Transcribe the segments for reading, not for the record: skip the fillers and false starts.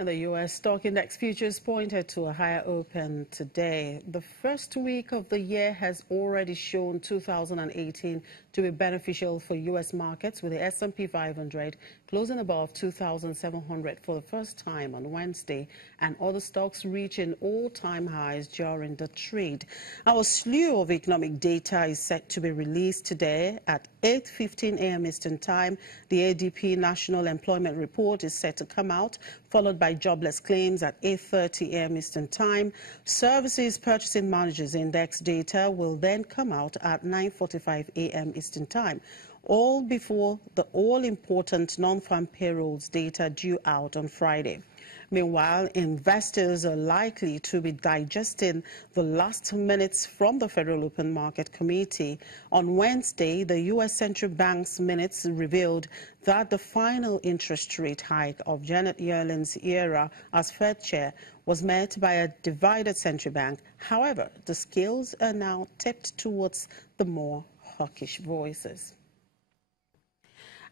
And the U.S. stock index futures pointed to a higher open today. The first week of the year has already shown 2018 to be beneficial for U.S. markets, with the S&P 500 closing above 2,700 for the first time on Wednesday, and other stocks reaching all-time highs during the trade. Our slew of economic data is set to be released today at 8:15 a.m. Eastern Time. The ADP National Employment Report is set to come out, followed by jobless claims at 8:30 a.m. Eastern Time. Services Purchasing Managers Index data will then come out at 9:45 a.m. Eastern Time, all before the all-important non-farm payrolls data due out on Friday. Meanwhile, investors are likely to be digesting the last minutes from the Federal Open Market Committee. On Wednesday, the U.S. Central Bank's minutes revealed that the final interest rate hike of Janet Yellen's era as Fed chair was met by a divided central bank. However, the scales are now tipped towards the more hawkish voices.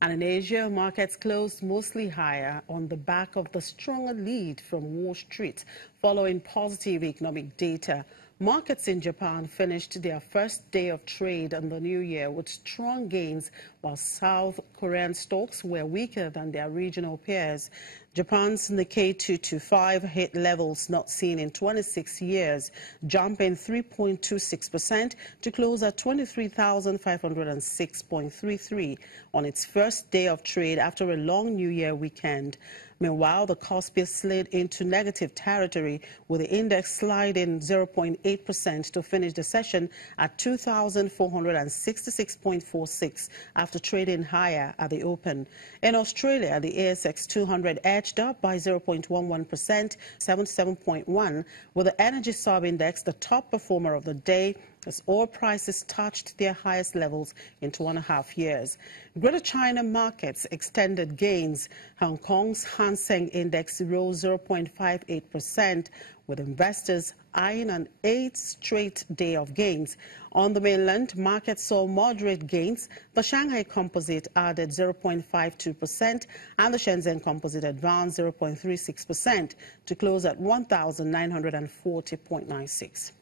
And in Asia, markets closed mostly higher on the back of the stronger lead from Wall Street following positive economic data. Markets in Japan finished their first day of trade in the new year with strong gains, while South Korean stocks were weaker than their regional peers. Japan's Nikkei 225 hit levels not seen in 26 years, jumping 3.26% to close at 23,506.33 on its first day of trade after a long New Year weekend. Meanwhile, the Kospi slid into negative territory, with the index sliding 0.8% to finish the session at 2,466.46 after trading higher at the open. In Australia, the ASX 200 edged up by 0.11%, 77.1, with the energy sub-index the top performer of the day, as oil prices touched their highest levels in 2.5 years. Greater China markets extended gains. Hong Kong's Hang Seng Index rose 0.58%, with investors eyeing an 8th straight day of gains. On the mainland, markets saw moderate gains. The Shanghai Composite added 0.52%, and the Shenzhen Composite advanced 0.36% to close at 1,940.96.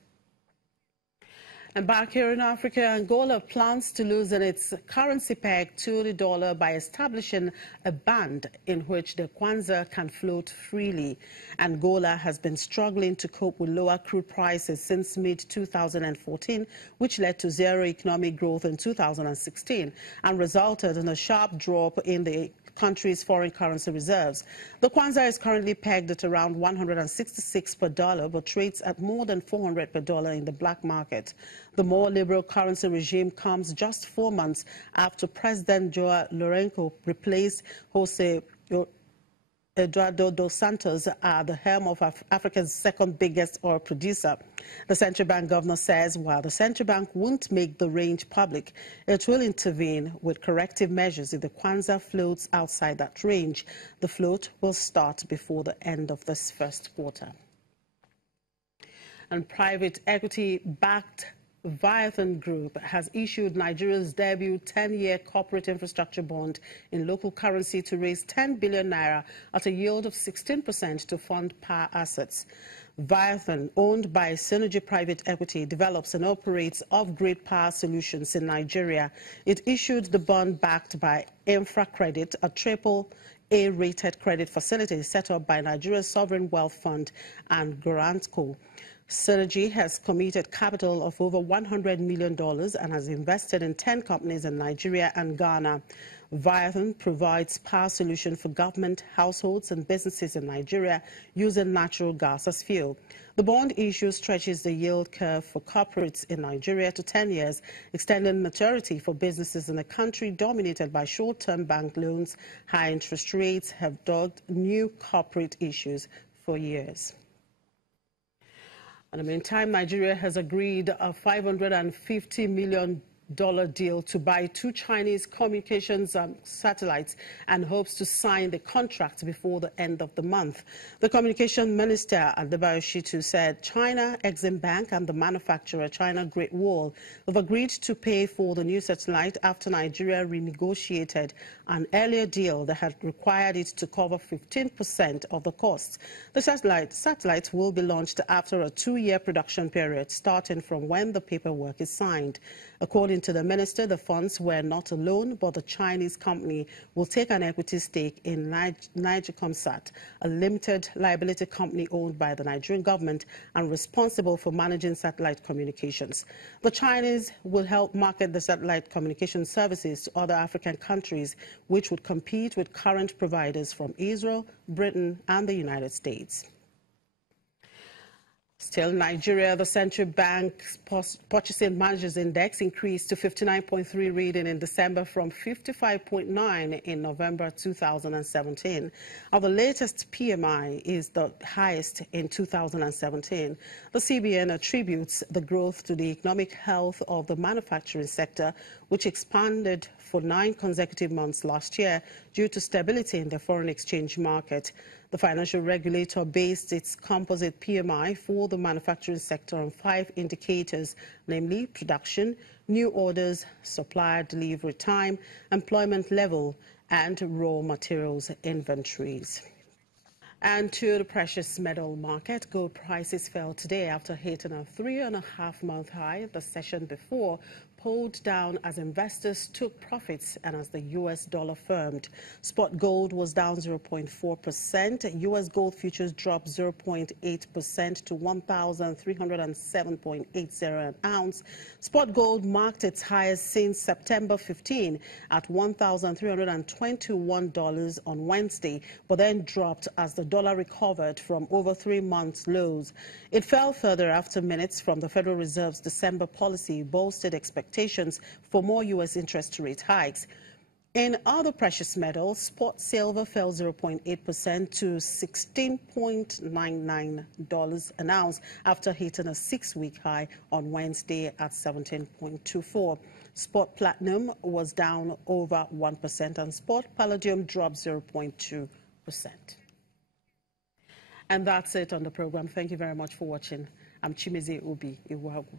And back here in Africa, Angola plans to loosen its currency peg to the dollar by establishing a band in which the kwanza can float freely. Angola has been struggling to cope with lower crude prices since mid-2014, which led to zero economic growth in 2016 and resulted in a sharp drop in the country's foreign currency reserves. The kwanza is currently pegged at around 166 per dollar, but trades at more than 400 per dollar in the black market. The more liberal currency regime comes just 4 months after President João Lourenço replaced José Eduardo dos Santos at the helm of Africa's second biggest oil producer. The central bank governor says while the central bank won't make the range public, it will intervene with corrective measures if the kwanza floats outside that range. The float will start before the end of this first quarter. And private equity-backed Viathan Group has issued Nigeria's debut 10-year corporate infrastructure bond in local currency to raise 10 billion naira at a yield of 16% to fund power assets. Viathan, owned by Synergy Private Equity, develops and operates off-grid power solutions in Nigeria. It issued the bond backed by InfraCredit, a AAA-rated credit facility set up by Nigeria's Sovereign Wealth Fund and Garantco. Synergy has committed capital of over $100 million and has invested in 10 companies in Nigeria and Ghana. Viathan provides power solutions for government, households and businesses in Nigeria using natural gas as fuel. The bond issue stretches the yield curve for corporates in Nigeria to 10 years, extending maturity for businesses in a country dominated by short-term bank loans. High interest rates have dogged new corporate issues for years. In the meantime, Nigeria has agreed a $550 million deal to buy 2 Chinese communications satellites and hopes to sign the contract before the end of the month. The communication minister at the Shitu said China, Exim Bank and the manufacturer China Great Wall have agreed to pay for the new satellite after Nigeria renegotiated an earlier deal that had required it to cover 15% of the costs. The satellites will be launched after a 2-year production period, starting from when the paperwork is signed. According to the minister, the funds were not a loan, but the Chinese company will take an equity stake in SATCOM, a limited liability company owned by the Nigerian government and responsible for managing satellite communications. The Chinese will help market the satellite communication services to other African countries, which would compete with current providers from Israel, Britain and the United States. Still in Nigeria, the central bank's purchasing managers index increased to 59.3 reading in December from 55.9 in November 2017. Now, the latest PMI is the highest in 2017. The CBN attributes the growth to the economic health of the manufacturing sector, which expanded for 9 consecutive months last year due to stability in the foreign exchange market. The financial regulator based its composite PMI for the manufacturing sector on 5 indicators, namely production, new orders, supplier delivery time, employment level, and raw materials inventories. And to the precious metal market, gold prices fell today after hitting a 3.5-month high the session before, pulled down as investors took profits and as the U.S. dollar firmed. Spot gold was down 0.4%. U.S. gold futures dropped 0.8% to $1,307.80 an ounce. Spot gold marked its highest since September 15 at $1,321 on Wednesday, but then dropped as the dollar recovered from over 3 months' lows. It fell further after minutes from the Federal Reserve's December policy boosted expectations for more U.S. interest rate hikes. In other precious metals, spot silver fell 0.8% to $16.99 an ounce after hitting a 6-week high on Wednesday at $17.24. Spot platinum was down over 1% and spot palladium dropped 0.2%. And that's it on the program. Thank you very much for watching. I'm Chimeze Obi Iwagu.